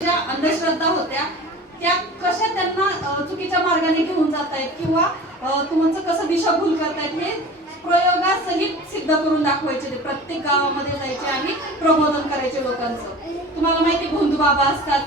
ज्या अंधश्रद्धा होत्या त्या कशा त्यांना चुकीच्या मार्गाने घेऊन जात आहेत किंवा तुमचं कसं दिशाभूल करतायत हे प्रयोगासहित सिद्ध करून दाखवायचे ते प्रत्येक गावामध्ये जायचे आणि प्रबोधन करायचे लोकांचं. तुम्हाला माहिती भोंदू बाबा असतात.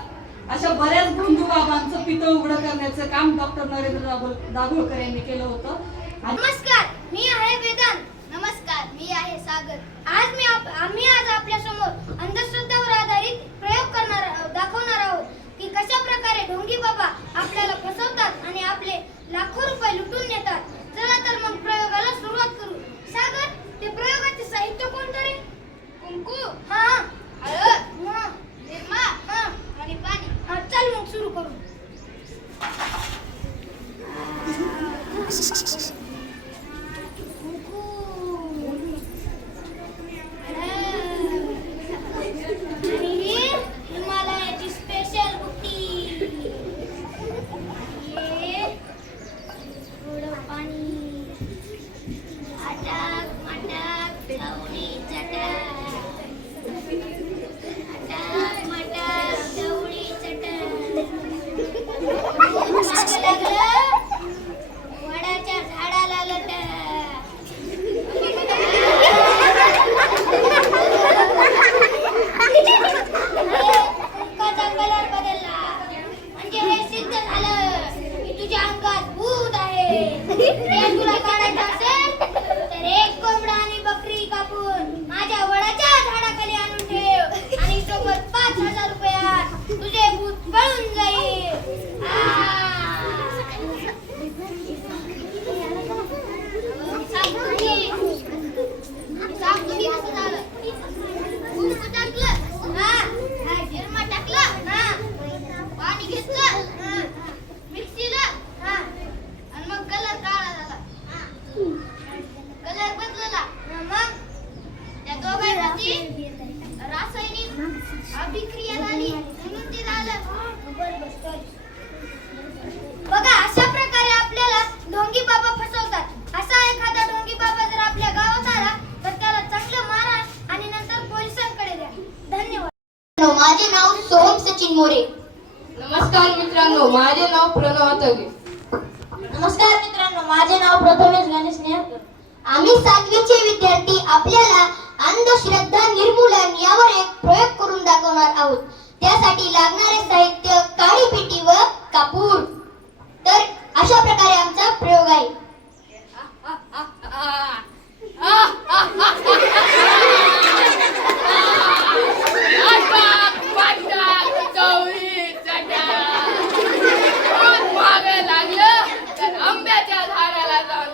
अशा बऱ्याच भोंदू बाबांचं पितळ उघडं करण्याचं काम डॉक्टर नरेंद्र दाभोळ- दाभोळकर यांनी केलं होतं. नमस्कार मी आहे वेदांत. नमस्कार मी आहे सागर. आज मी आम्ही आज आपल्यासमोर अंधश्रद्धा आधारित प्रयोग करणार दाखवणार आहोत की कशा प्रकारे ढोंगी बाबा आपल्याला फसवतात आणि आपले लाखो रुपये लुटून नेतात चला तर मग प्रयोगाला सुरुवात करू सागर ते प्रयोगाचे साहित्य कोणतं रे कुंकू हा हळद हा निर्मा हा आणि पाणी हा चल मग सुरू करू आणि ही हिमालयाची स्पेशल बुट्टी हे थोडं पाणी अटक मटक चवळी चटक अटक मटक चवळी चटक मागं लागलं वडाच्या झाडाला लटक कुंकाचा कलर बदलला म्हणजे हे सिद्ध झालं की तुझ्या अंगात भूत आहे ते तुला काढायचं असेल तर एक कोंबडा आणि बकरी कापून माझ्या वडाच्या झाडाखाली आणून ठेव आणि सोबत पाच हजार रुपयात तुझे भूत पळून जाईल आ. सांग तुम्ही सांग तुम्ही कसं झालं कुंकू टाकलं हा हा गिरमा टाकलं हा पाणी घेतलं हा मिक्सीला हा आणि मग कलर काळा झाला कलर बदलला हा, मग त्या दोघांमध्ये रासायनिक अभिक्रिया झाली. म्हणून ते झालं. बघा अशा प्रकारे आपल्याला ढोंगी बाबा फसवतात. असा एखादा ढोंगी बाबा जर आपल्या गावात आला तर त्याला चांगलं मारा आणि नंतर पोलिसांकडे द्या. धन्यवाद. माझे नाव सोहम सचिन मोरे. नमस्कार मित्रांनो माझे नाव प्रणव आतगे नमस्कार मित्रांनो माझे नाव प्रथमेश गणेश नेहरकर आम्ही सातवीचे विद्यार्थी आपल्याला अंधश्रद्धा निर्मूलन यावर एक प्रयोग करून दाखवणार आहोत. त्यासाठी लागणारे साहित्य काळी पेटी व कापूर. तर अशा प्रकारे आमचा प्रयोग आहे आंब्याच्या झाडाला जाऊन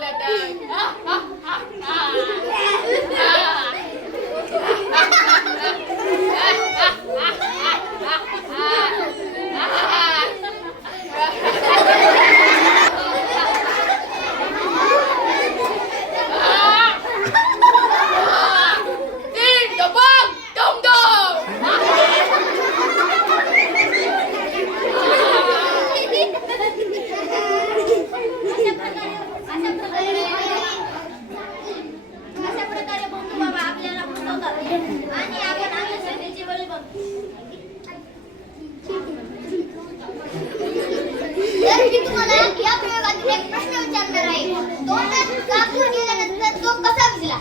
Ding the bong, dum dum. अशा प्रकारे बंधू बाबा आपल्याला फसवतात आणि आपण अंधश्रद्धेची बळी बनतो तर मी तुम्हाला या प्रयोगातील एक प्रश्न विचारणार आहे. तोंडात कापूर गेल्यानंतर तो कसा भिजला?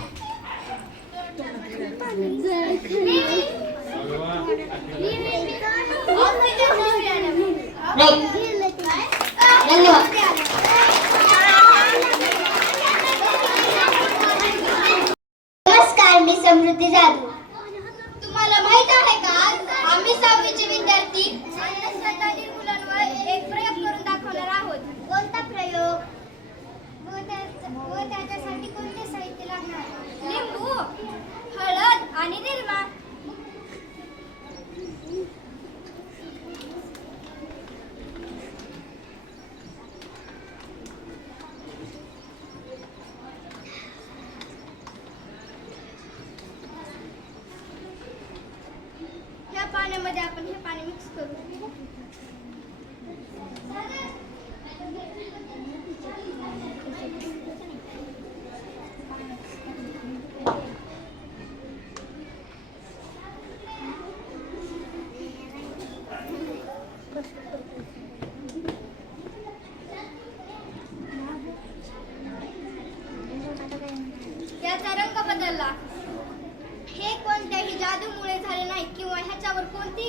नमस्कार मी समृद्धी जाधव. तुम्हाला माहीत आहे का? आम्ही सहावीचे विद्यार्थी अंधश्रद्धा निर्मूलनावर एक प्रयोग करून दाखवणार आहोत कोणता प्रयोग व त्या- व त्याच्यासाठी कोणते साहित्य लागणार लिंबू हळद आणि निर्मा. ह्या पाण्यामध्ये आपण हे पाणी मिक्स करू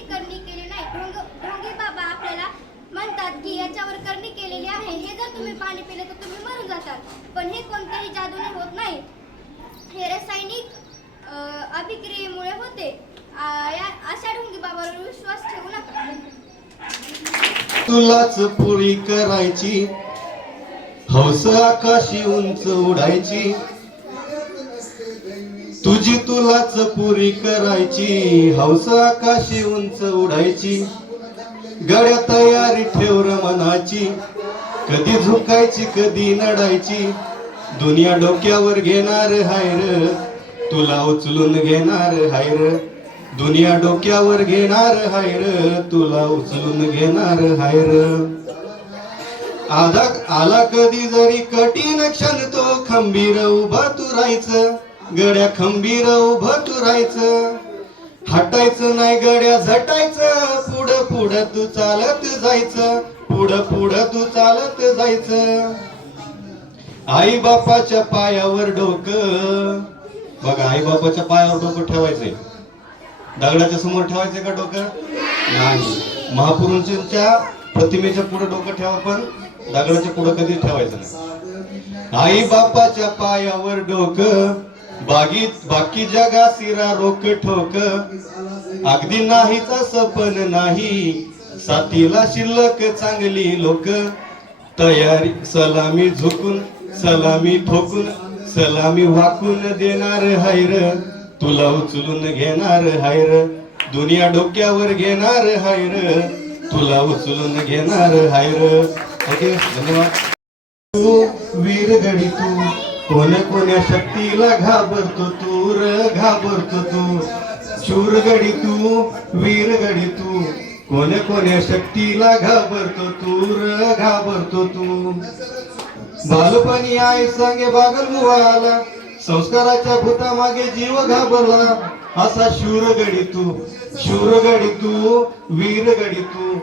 करणी केली नाही ढोंग ढोंगी बाबा आपल्याला म्हणतात की याच्यावर करणी केलेली आहे हे जर तुम्ही पाणी पिले तर तुम्ही मरून जातात. पण हे कोणत्याही जादूने होत नाही. हे रासायनिक अभिक्रियेमुळे होते. अशा ढोंगी बाबावर विश्वास ठेवू नका. तुलाच पुरी करायची. हौस आकाशी उंच उडायची. तुझी तुलाच पुरी करायची. हौस आकाशी उंच उडायची. गड्या तयारी ठेव र मनाची कधी झुकायची कधी नडायची. दुनिया डोक्यावर घेणार हाय र. तुला उचलून घेणार हाय र. दुनिया डोक्यावर घेणार हाय र. तुला उचलून घेणार हाय र. आला आला कधी जरी कठीण क्षण तो खंबीर उभा तुरायचं. राहायचं गड्या खंबीर उभं तुरायचं. राहायचं हटायचं नाही गड्या झटायचं. पुढं पुढं तू चालत जायचं. पुढं पुढं तू चालत जायचं. आई बापाच्या पायावर डोकं. बघा आई बापाच्या पायावर डोकं ठेवायचंय. दगडाच्या समोर ठेवायचंय का डोकं? नाही. महापुरुषांच्या प्रतिमेच्या पुढे डोकं ठेवा पण दगडाच्या पुढे कधी ठेवायचं नाही. आई बापाच्या पायावर डोकं. बागीत बाकी जगा सिरा रोक ठोक. अगदी नाहीच असं पण नाही. साथीला शिल्लक चांगली लोक. तयारी सलामी झुकून सलामी ठोकून सलामी वाकून देणार हायर. तुला उचलून घेणार हायर. दुनिया डोक्यावर घेणार हायर. तुला उचलून घेणार हायर. ओके धन्यवाद. तू वीरगडी तू कोण कोण्या शक्तीला घाबरतो तू? र घाबरतो तू. शूरगडी तू वीरगडी तू कोण्या कोण्या शक्तीला घाबरतो तू र घाबरतो तू. बालपणी आई सांगे बागल मुवाला संस्काराच्या भूतामागे जीव घाबरला. असा शूर गडी तू शूर गडी तू वीर गडी तू.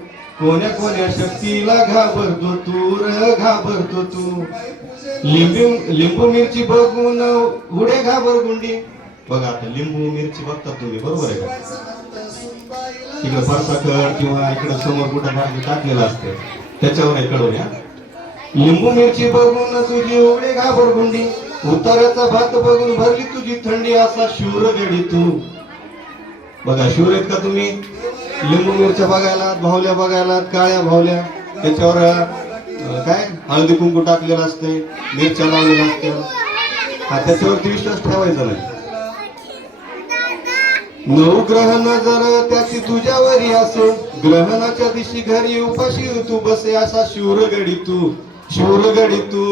कोण्या कोण्या शक्तीला घाबरतो तू र घाबरतो तू. लिंबू लिंबू मिरची बघून उडे घाबर गुंडी. बघा आता लिंबू मिरची बघतात तुम्ही बरोबर आहे का? इकडे फरसाकड किंवा इकडं समोर कुठं भाजी टाकलेलं असते त्याच्यावर आहे कडवल्या लिंबू मिरची बघून तुझी उडे घाबर गुंडी. उताराचा भात बघून भरली तुझी थंडी असा शूर गडी तू. बघा शूर आहेत का तुम्ही? लिंबू मिरच्या बघायला भावल्या बघायला काळ्या भावल्या. त्याच्यावर काय? हळदी कुंकू टाकलेलं असते मिरच्या लावलेल्या असत्या. हा त्याच्यावरती विश्वास ठेवायचा नाही. नऊ ग्रहण जर त्याची तुझ्यावरी असो ग्रहणाच्या दिवशी घरी उपाशी तू बसे असा शूर गडी तू शूर गडी तू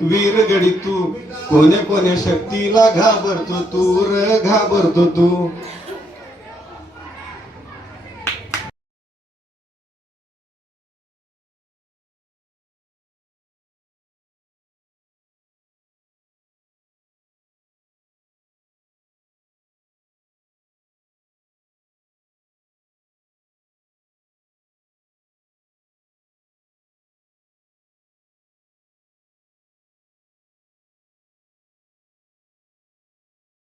वीर गडी तू कोण्या कोण्या शक्तीला घाबरतो तू र घाबरतो तू.